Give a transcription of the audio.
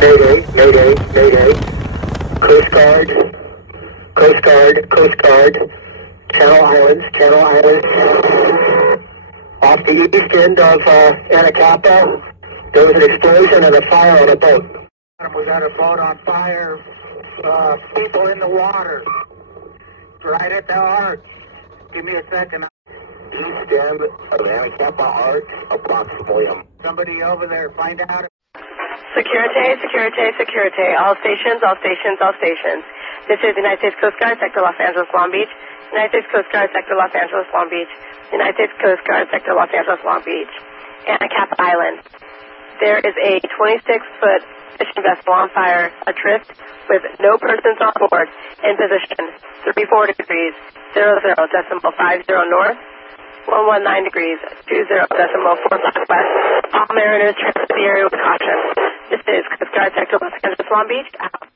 Mayday, mayday, mayday. Coast Guard, Coast Guard, Coast Guard. Channel Islands, Channel Islands. Off the east end of Anacapa, there was an explosion and a fire on a boat. Was at a boat on fire. People in the water. Right at the arch. Give me a second. East end of Anacapa Arch, approximately. Somebody over there, find out. Security, security, security. All stations, all stations, all stations. This is United States Coast Guard, Sector Los Angeles, Long Beach. United States Coast Guard, Sector Los Angeles, Long Beach. United States Coast Guard, Sector Los Angeles, Long Beach. Anacapa Island. There is a 26-foot fishing vessel on fire, adrift, with no persons on board, in position 34 degrees, 00 decimal 50 north, 119 degrees, 20 decimal 45 west. All mariners transfer the area with caution. This is Coast Guard Sector Los Angeles, Long Beach, out.